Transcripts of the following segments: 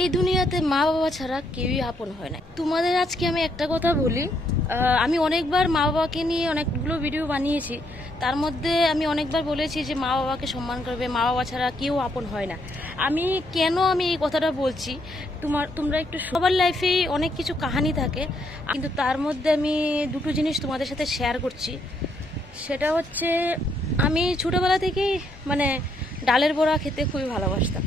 এই দুনিয়াতে মা বাবা ছাড়া কেউই আপন হয় না। তোমাদের আজকে আমি একটা কথা বলি, আমি অনেকবার মা বাবাকে নিয়ে অনেকগুলো ভিডিও বানিয়েছি। তার মধ্যে আমি অনেকবার বলেছি যে মা বাবাকে সম্মান করবে, মা বাবা ছাড়া কেউ আপন হয় না। আমি এই কথাটা বলছি, তোমরা একটু, সবার লাইফেই অনেক কিছু কাহিনী থাকে, কিন্তু তার মধ্যে আমি দুটো জিনিস তোমাদের সাথে শেয়ার করছি। সেটা হচ্ছে, আমি ছোটবেলা থেকেই ডালের বড়া খেতে খুবই ভালোবাসতাম।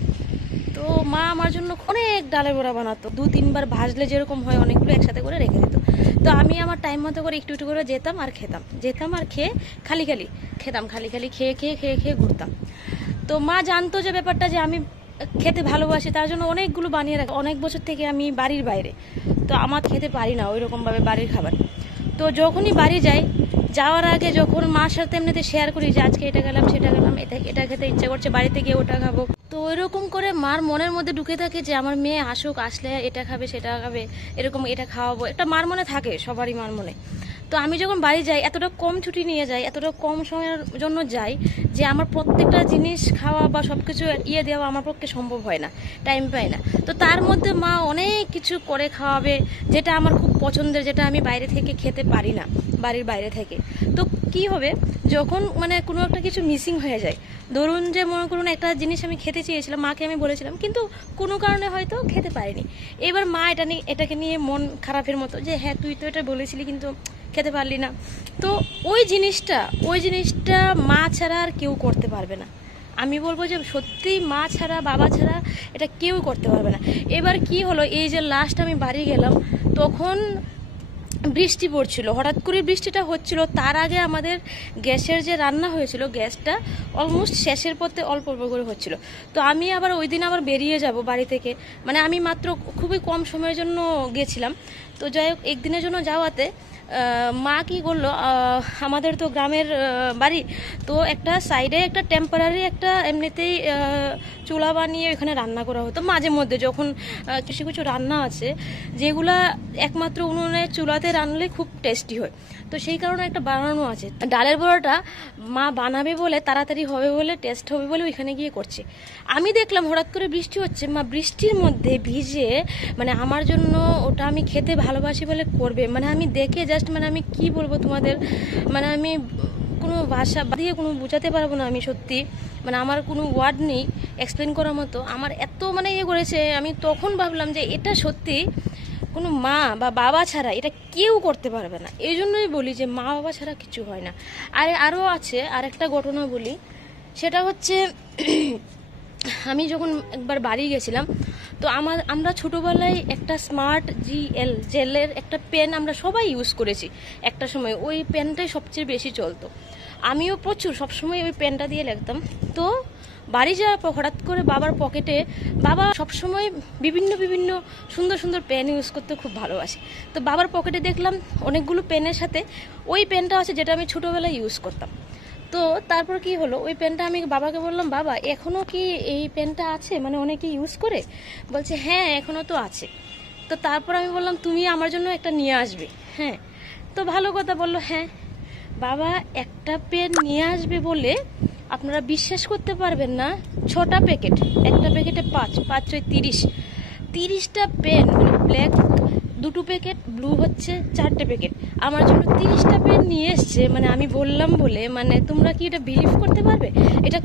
তো মা আমার জন্য অনেক ডালের বড়া বানাতো, 2-3 বার ভাজলে যেরকম হয় অনেকগুলো একসাথে করে রেখে দিত। তো আমি আমার টাইম মতো করে একটু একটু করে যেতাম আর খেয়ে খালি খেয়ে ঘুরতাম। তো মা জানতো যে ব্যাপারটা, যে আমি খেতে ভালোবাসি, তার জন্য অনেকগুলো বানিয়ে রাখে। অনেক বছর থেকে আমি বাড়ির বাইরে, তো আমার খেতে পারি না ওইরকমভাবে বাড়ির খাবার। তো যখনই বাড়ি যাই, যাওয়ার আগে যখন মার সাথে এমনিতে শেয়ার করি যে আজকে এটা গেলাম সেটা গেলাম, এটা খেতে ইচ্ছা করছে, বাড়িতে গিয়ে ওটা খাবো, তো এরকম করে মার মনের মধ্যে ঢুকে থাকে যে আমার মেয়ে আসলে এটা খাবে সেটা খাবে, এরকম এটা খাওয়াবো, একটা মার মনে থাকে, সবারই মার মনে। তো আমি যখন বাড়ি যাই, এতটা কম ছুটি নিয়ে যাই, এতটা কম সময়ের জন্য যাই, যে আমার প্রত্যেকটা জিনিস খাওয়া বা সবকিছু দেওয়া আমার পক্ষে সম্ভব হয় না, টাইম পাই না। তো তার মধ্যে মা অনেক কিছু করে খাওয়াবে, যেটা আমার খুব পছন্দের, যেটা আমি বাইরে থেকে খেতে পারি না, বাড়ির বাইরে থেকে। তো কি হবে, যখন কোনো একটা কিছু মিসিং হয়ে যায়, ধরুন যে মনে করুন একটা জিনিস আমি খেতে চেয়েছিলাম, মাকে আমি বলেছিলাম, কিন্তু কোনো কারণে হয়তো খেতে পারিনি। এবার মা এটাকে নিয়ে মন খারাপের মতো, যে হ্যাঁ তুই তো এটা বলেছিলি কিন্তু খেতে পারলি না। তো ওই জিনিসটা মা ছাড়া আর কেউ করতে পারবে না। আমি বলবো যে সত্যি মা ছাড়া, বাবা ছাড়া এটা কেউ করতে পারবে না। এবার কি হলো, এই যে লাস্ট আমি বাড়ি গেলাম, তখন বৃষ্টি পড়ছিল, হঠাৎ করে বৃষ্টিটা হচ্ছিল। তার আগে আমাদের গ্যাসের যে রান্না হয়েছিল, গ্যাসটা অলমোস্ট শেষের পথে অল্প অল্প করে হচ্ছিল। তো আমি আবার ওই দিন আবার বেরিয়ে যাব বাড়ি থেকে, আমি মাত্র খুবই কম সময়ের জন্য গেছিলাম। তো যাই হোক, একদিনের জন্য যাওয়াতে মা কি করলো, আমাদের তো গ্রামের বাড়ি, তো একটা সাইডে একটা টেম্পোরারি একটা এমনিতেই চুলা বানিয়ে ওখানে রান্না করা হতো মাঝে মধ্যে, যখন কিছু কিছু রান্না আছে যেগুলা একমাত্র উনুনে চুলাতে রান্নলে খুব টেস্টি হয়। তো সেই কারণে একটা বানানো আছে। ডালের বড়াটা মা বানাবে বলে, তাড়াতাড়ি হবে বলে, টেস্ট হবে বলে ওইখানে গিয়ে করছে। আমি দেখলাম হঠাৎ করে বৃষ্টি হচ্ছে, মা বৃষ্টির মধ্যে ভিজে আমার জন্য ওটা আমি খেতে ভালোবাসি বলে করবে। আমি দেখে জাস্ট আমি কি বলবো তোমাদের, আমি কোনো ভাষা দিয়ে কোনো বোঝাতে পারবো না। আমি সত্যি আমার কোনো ওয়ার্ড নেই এক্সপ্লেন করার মতো, আমার এত ইয়ে করেছে। আমি তখন ভাবলাম যে এটা সত্যি কোনো মা বা বাবা ছাড়া এটা কেউ করতে পারবে না। এই জন্যই বলি যে মা বাবা ছাড়া কিছু হয় না। আরও আছে, আরেকটা ঘটনা বলি। সেটা হচ্ছে আমি যখন একবার বাড়ি গেছিলাম, তো আমরা ছোটোবেলায় একটা স্মার্ট জেলের একটা পেন আমরা সবাই ইউজ করেছি একটা সময়। ওই পেনটাই সবচেয়ে বেশি চলতো, আমিও প্রচুর সবসময় ওই পেনটা দিয়ে লিখতাম। তো বাড়ি যাওয়ার পর হঠাৎ করে বাবার পকেটে, বাবা সবসময় বিভিন্ন বিভিন্ন সুন্দর সুন্দর পেন ইউজ করতে খুব ভালোবাসে, তো বাবার পকেটে দেখলাম অনেকগুলো পেনের সাথে ওই পেনটা আছে যেটা আমি ছোটোবেলায় ইউজ করতাম। তো তারপর কি হলো, ওই পেনটা আমি বাবাকে বললাম, বাবা এখনো কি এই পেনটা আছে, অনেকে ইউজ করে? বলছে হ্যাঁ এখনো তো আছে। তো তারপর আমি বললাম তুমি আমার জন্য একটা নিয়ে আসবে। হ্যাঁ, তো ভালো কথা বললো। হ্যাঁ বাবা একটা পেন নিয়ে আসবে বলে, আপনারা বিশ্বাস করতে পারবেন না, 6টা প্যাকেট, একটা প্যাকেটে 5 30টা পেন, ব্ল্যাক 2টো প্যাকেট, ব্লু হচ্ছে 4টে প্যাকেট, আমার জন্য 30টা পেন নিয়ে এসছে। আমি বললাম বলে, তোমরা কি এটা বিলিভ করতে পারবে? এটা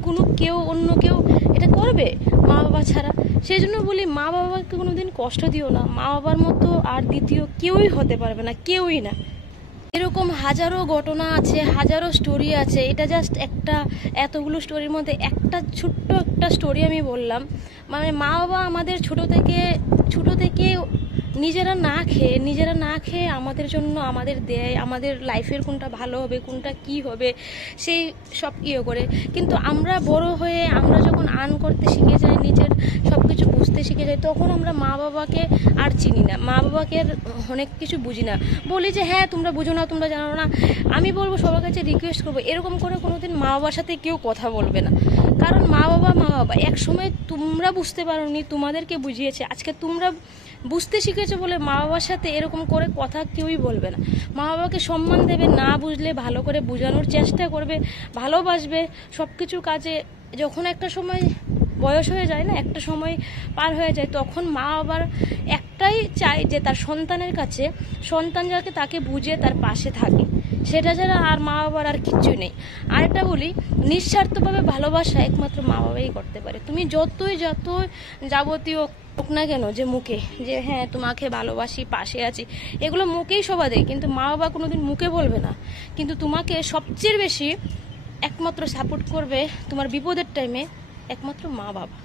অন্য কেউ এটা করবে মা বাবা ছাড়া? সেই জন্য বলি, মা বাবাকে কোনোদিন কষ্ট দিও না, মা বাবার মতো আর দ্বিতীয় কেউই হতে পারবে না, কেউই না। এরকম হাজারো ঘটনা আছে, হাজারো স্টোরি আছে, এটা জাস্ট একটা, এতগুলো স্টোরির মধ্যে একটা ছোট্ট একটা স্টোরি আমি বললাম। মা বাবা আমাদের ছোট থেকে নিজেরা না খেয়ে আমাদের জন্য আমাদের দেয়, আমাদের লাইফের কোনটা ভালো হবে, কোনটা কি হবে, সেই সব করে। কিন্তু আমরা বড় হয়ে, আমরা যখন আর্ন করতে শিখে যাই, নিজের সব কিছু বুঝতে শিখে যাই, তখন আমরা মা বাবাকে আর চিনি না, মা বাবাকে অনেক কিছু বুঝি না, বলি যে হ্যাঁ তোমরা বুঝো না, তোমরা জানো না। আমি বলবো সবার কাছে রিকোয়েস্ট করবো, এরকম করে কোনোদিন মা বাবার সাথে কেউ কথা বলবে না। কারণ মা বাবা এক সময় তোমরা বুঝতে পারোনি, তোমাদেরকে বুঝিয়েছে, আজকে তোমরা বুঝতে শিখেছো বলে মা বাবার সাথে এরকম করে কথা কেউই বলবে না। মা বাবাকে সম্মান দেবে, না বুঝলে ভালো করে বোঝানোর চেষ্টা করবে, ভালোবাসবে সব কিছু কাজে। যখন একটা সময় বয়স হয়ে যায় না, একটা সময় পার হয়ে যায়, তখন মা আবার একটাই চায় যে তার সন্তানের কাছে, সন্তান যাতে তাকে বুঝে তার পাশে থাকে, সেটা ছাড়া আর মা বাবার আর কিচ্ছুই নেই। আরেকটা বলি, নিঃস্বার্থভাবে ভালোবাসা একমাত্র মা বাবাই করতে পারে। তুমি যতই যাবতীয় হোক না কেন, যে মুখে যে হ্যাঁ তোমাকে ভালোবাসি, পাশে আছি, এগুলো মুখেই সবাই দেয়, কিন্তু মা বাবা কোনোদিন মুখে বলবে না। কিন্তু তোমাকে সবচেয়ে বেশি একমাত্র সাপোর্ট করবে তোমার বিপদের টাইমে একমাত্র মা বাবা।